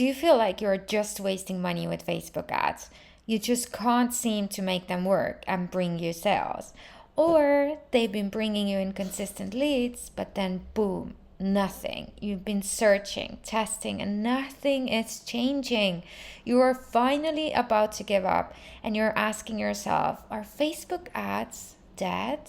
Do you feel like you're just wasting money with Facebook ads? You just can't seem to make them work and bring you sales. Or they've been bringing you inconsistent leads, but then boom, nothing. You've been searching, testing, and nothing is changing. You are finally about to give up and you're asking yourself, are Facebook ads dead?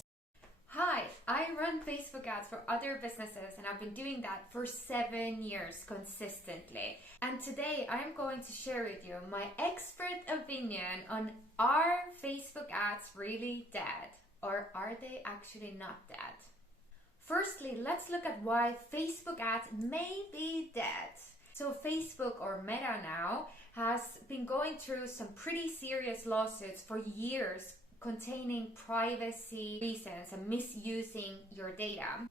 Hi, I run Facebook ads for other businesses and I've been doing that for 7 years consistently. And today I'm going to share with you my expert opinion on, are Facebook ads really dead or are they actually not dead? Firstly, let's look at why Facebook ads may be dead. So Facebook, or Meta now, has been going through some pretty serious lawsuits for years containing privacy reasons and misusing your data.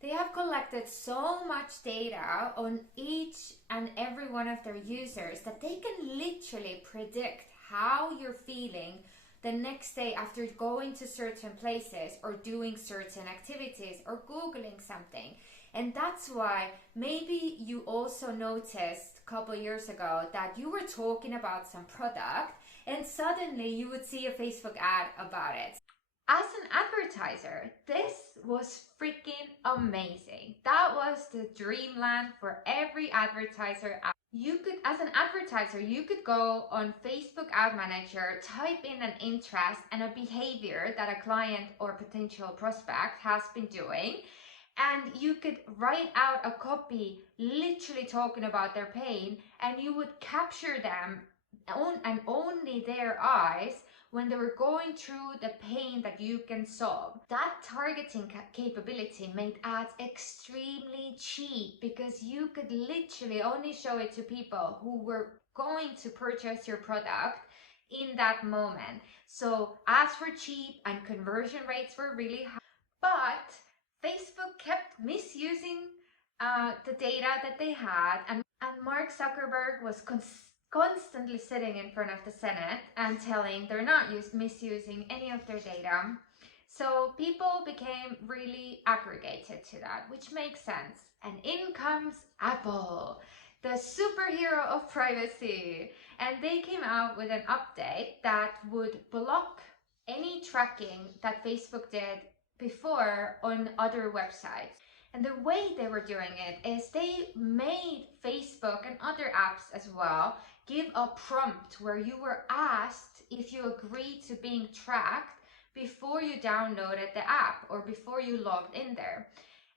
They have collected so much data on each and every one of their users that they can literally predict how you're feeling the next day after going to certain places or doing certain activities or Googling something. And that's why maybe you also noticed a couple years ago that you were talking about some product and suddenly you would see a Facebook ad about it. As an advertiser, this was freaking amazing. That was the dreamland for every advertiser. You could, as an advertiser, you could go on Facebook Ad Manager, type in an interest and a behavior that a client or potential prospect has been doing, and you could write out a copy literally talking about their pain, and you would capture them and only their eyes when they were going through the pain that you can solve. That targeting capability made ads extremely cheap because you could literally only show it to people who were going to purchase your product in that moment. So ads were cheap and conversion rates were really high. But Facebook kept misusing the data that they had, and Mark Zuckerberg was constantly sitting in front of the Senate and telling they're not misusing any of their data. So people became really aggregated to that, which makes sense. And in comes Apple, the superhero of privacy. And they came out with an update that would block any tracking that Facebook did before on other websites. And the way they were doing it is they made Facebook and other apps as well give a prompt where you were asked if you agreed to being tracked before you downloaded the app or before you logged in there.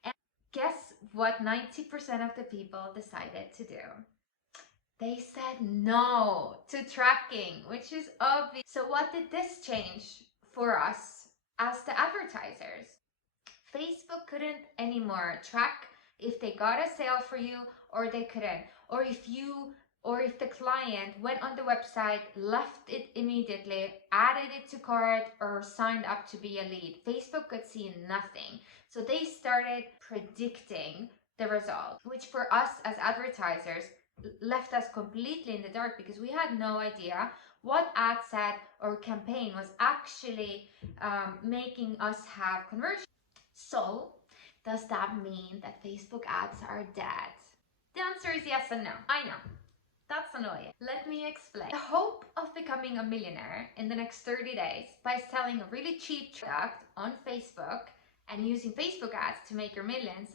And guess what 90% of the people decided to do? They said no to tracking, which is obvious. So what did this change for us as the advertisers? Facebook couldn't anymore track if they got a sale for you or they couldn't, or if the client went on the website, left it immediately, added it to cart, or signed up to be a lead. Facebook could see nothing. So they started predicting the result, which for us as advertisers left us completely in the dark because we had no idea what ad set or campaign was actually making us have conversion. So, does that mean that Facebook ads are dead? The answer is yes and no. I know. That's annoying. Let me explain. The hope of becoming a millionaire in the next 30 days by selling a really cheap product on Facebook and using Facebook ads to make your millions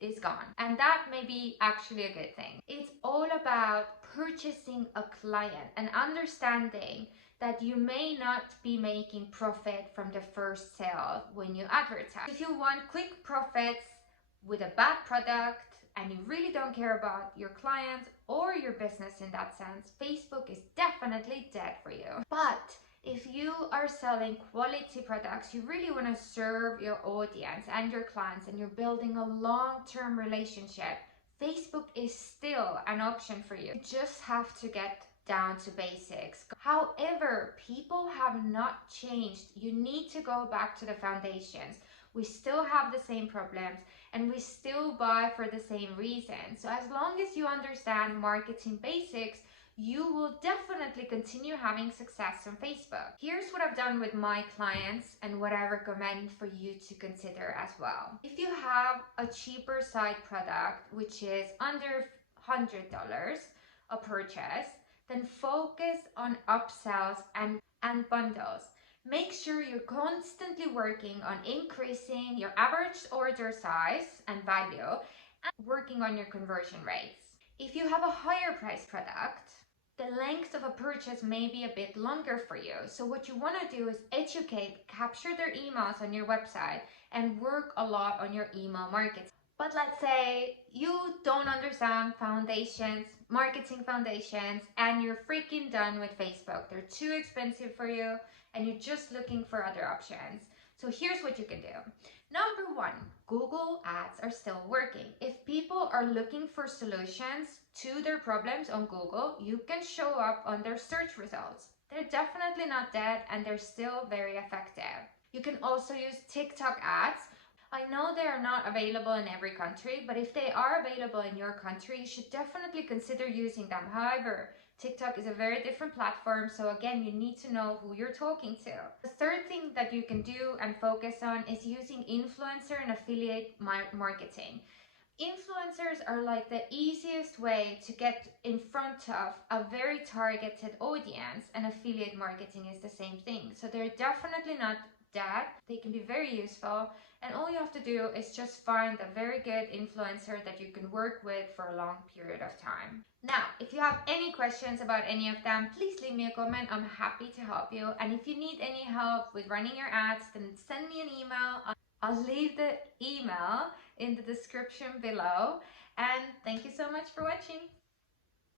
is gone. And that may be actually a good thing. It's all about purchasing a client and understanding that you may not be making profit from the first sale when you advertise. If you want quick profits with a bad product and you really don't care about your clients or your business in that sense, Facebook is definitely dead for you. But if you are selling quality products, you really want to serve your audience and your clients, and you're building a long-term relationship, Facebook is still an option for you. You just have to get down to basics. However, people have not changed. You need to go back to the foundations. We still have the same problems and we still buy for the same reason. So as long as you understand marketing basics, you will definitely continue having success on Facebook. Here's what I've done with my clients and what I recommend for you to consider as well. If you have a cheaper side product, which is under $100, a purchase, then focus on upsells and bundles. Make sure you're constantly working on increasing your average order size and value and working on your conversion rates. If you have a higher price product, the length of a purchase may be a bit longer for you. So what you want to do is educate, capture their emails on your website, and work a lot on your email marketing. But let's say you don't understand foundations, marketing foundations, and you're freaking done with Facebook. They're too expensive for you, and you're just looking for other options. So here's what you can do. Number one, Google Ads are still working. If people are looking for solutions to their problems on Google, you can show up on their search results. They're definitely not dead and they're still very effective. You can also use TikTok ads. I know they are not available in every country, but if they are available in your country, you should definitely consider using them. However, TikTok is a very different platform, so again, you need to know who you're talking to. The third thing that you can do and focus on is using influencer and affiliate marketing. Influencers are like the easiest way to get in front of a very targeted audience, and affiliate marketing is the same thing. So they're definitely not dead. They can be very useful, and all you have to do is just find a very good influencer that you can work with for a long period of time. Now, if you have any questions about any of them, please leave me a comment. I'm happy to help you. And if you need any help with running your ads, then send me an email. I'll leave the email in the description below. And thank you so much for watching.